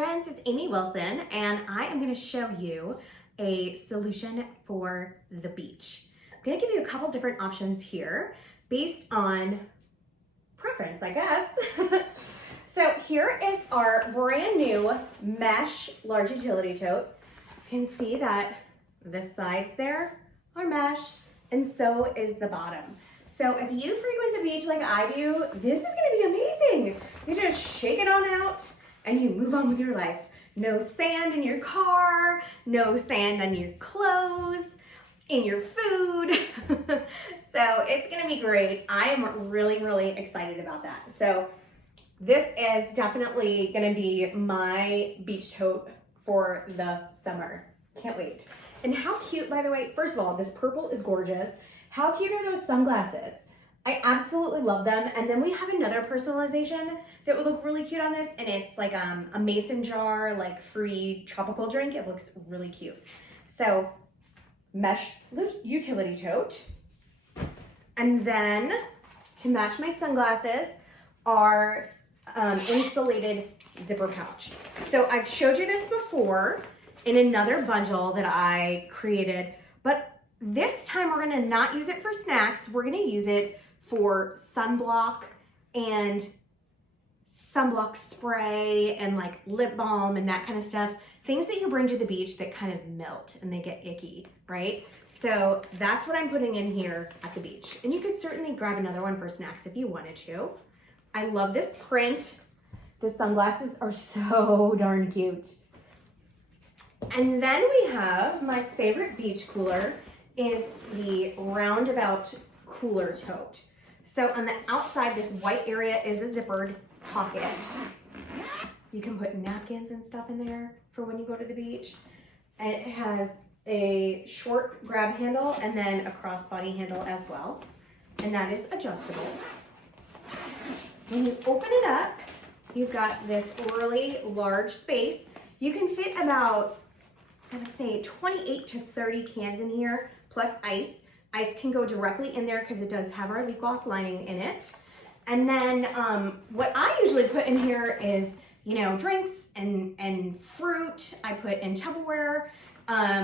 friends, it's Amy Wilson, and I am going to show you a solution for the beach. I'm going to give you a couple different options here based on preference, I guess. So here is our brand new mesh large utility tote. You can see that the sides there are mesh, and so is the bottom. So if you frequent the beach like I do, this is gonna be amazing. You just shake it on out and you move on with your life. No sand in your car, no sand on your clothes, in your food. So it's gonna be great. I am really excited about that. So this is definitely gonna be my beach tote for the summer. Can't wait. And how cute, by the way, first of all, this purple is gorgeous. How cute are those sunglasses? I absolutely love them. And then we have another personalization that would look really cute on this, and it's like a mason jar, like fruity tropical drink. It looks really cute. So mesh utility tote. And then to match my sunglasses are insulated zipper pouch. So I've showed you this before in another bundle that I created, but this time we're gonna not use it for snacks. We're gonna use it for sunblock and sunblock spray and like lip balm and that kind of stuff. Things that you bring to the beach that kind of melt and they get icky, right? So that's what I'm putting in here at the beach. And you could certainly grab another one for snacks if you wanted to. I love this print. The sunglasses are so darn cute. And then we have my favorite beach cooler is the roundabout cooler tote. So on the outside, this white area is a zippered pocket. You can put napkins and stuff in there for when you go to the beach. And it has a short grab handle and then a crossbody handle as well. And that is adjustable. When you open it up, you've got this really large space. You can fit about, I would say 28 to 30 cans in here, plus ice. Ice can go directly in there because it does have our leak lock lining in it. And then what I usually put in here is, you know, drinks and fruit. I put in Tupperware,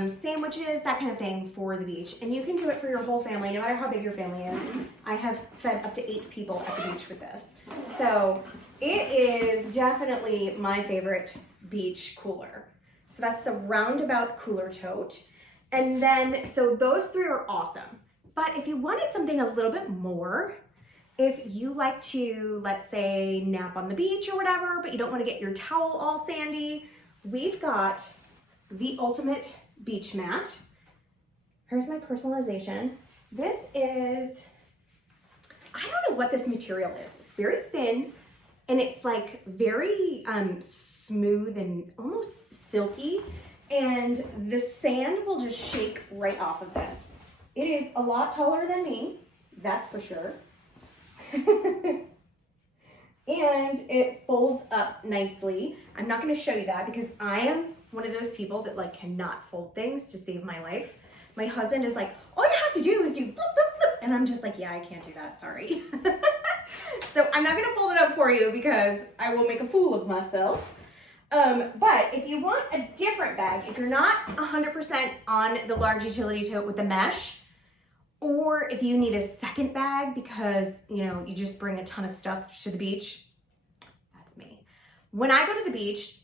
sandwiches, that kind of thing for the beach. And you can do it for your whole family, no matter how big your family is. I have fed up to 8 people at the beach with this. So it is definitely my favorite beach cooler. So that's the roundabout cooler tote. And then, so those 3 are awesome. But if you wanted something a little bit more, if you like to, let's say, nap on the beach or whatever, but you don't want to get your towel all sandy, we've got the ultimate beach mat. Here's my personalization. This is, I don't know what this material is. It's very thin and it's like very smooth and almost silky. And the sand will just shake right off of this. It is a lot taller than me, that's for sure. And it folds up nicely. I'm not gonna show you that because I am one of those people that like cannot fold things to save my life. My husband is like, all you have to do is do bloop, bloop, bloop. And I'm just like, yeah, I can't do that, sorry. So I'm not gonna fold it up for you because I will make a fool of myself. But if you want a different bag, if you're not 100% on the large utility tote with the mesh, or if you need a second bag because, you know, you just bring a ton of stuff to the beach, that's me. When I go to the beach,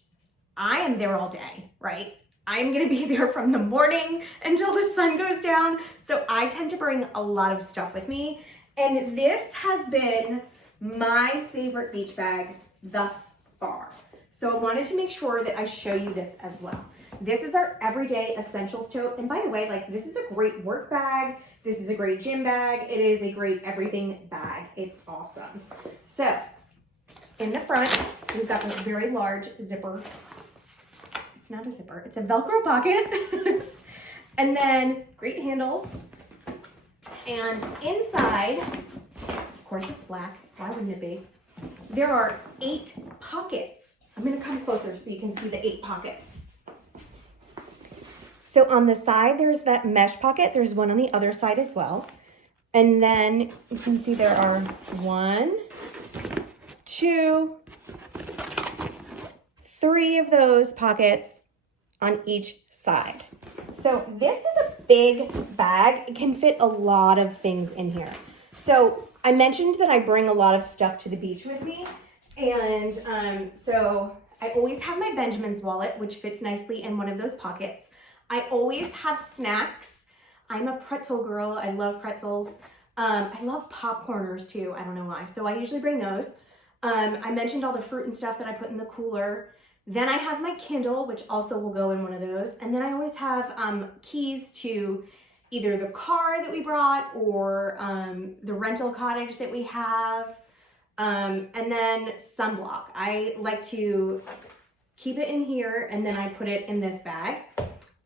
I am there all day, right? I'm gonna be there from the morning until the sun goes down. So I tend to bring a lot of stuff with me. And this has been my favorite beach bag thus far. So I wanted to make sure that I show you this as well. This is our everyday essentials tote. And by the way, like this is a great work bag. This is a great gym bag. It is a great everything bag. It's awesome. So in the front, we've got this very large zipper. It's not a zipper, it's a Velcro pocket. And then great handles. And inside, of course it's black. Why wouldn't it be? There are 8 pockets. I'm gonna come closer so you can see the 8 pockets. So on the side, there's that mesh pocket. There's one on the other side as well. And then you can see there are 1, 2, 3 of those pockets on each side. So this is a big bag. It can fit a lot of things in here. So I mentioned that I bring a lot of stuff to the beach with me. And so I always have my Benjamin's wallet, which fits nicely in one of those pockets. I always have snacks. I'm a pretzel girl. I love pretzels. I love popcorners too. I don't know why. So I usually bring those. I mentioned all the fruit and stuff that I put in the cooler. Then I have my Kindle, which also will go in one of those. And then I always have keys to either the car that we brought or the rental cottage that we have. And then sunblock. I like to keep it in here and then I put it in this bag.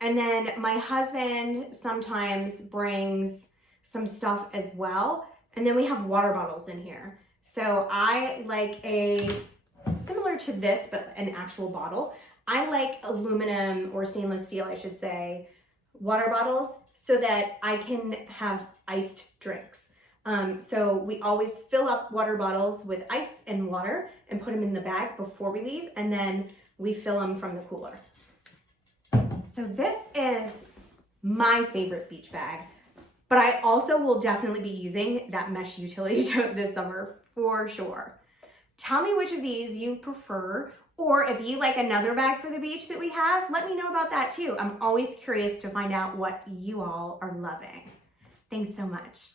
And then my husband sometimes brings some stuff as well. And then we have water bottles in here. So I like similar to this, but an actual bottle. I like aluminum or stainless steel, I should say, water bottles so that I can have iced drinks. So we always fill up water bottles with ice and water and put them in the bag before we leave, and then we fill them from the cooler. So this is my favorite beach bag, but I also will definitely be using that mesh utility tote this summer for sure. Tell me which of these you prefer, or if you like another bag for the beach that we have, let me know about that too. I'm always curious to find out what you all are loving. Thanks so much.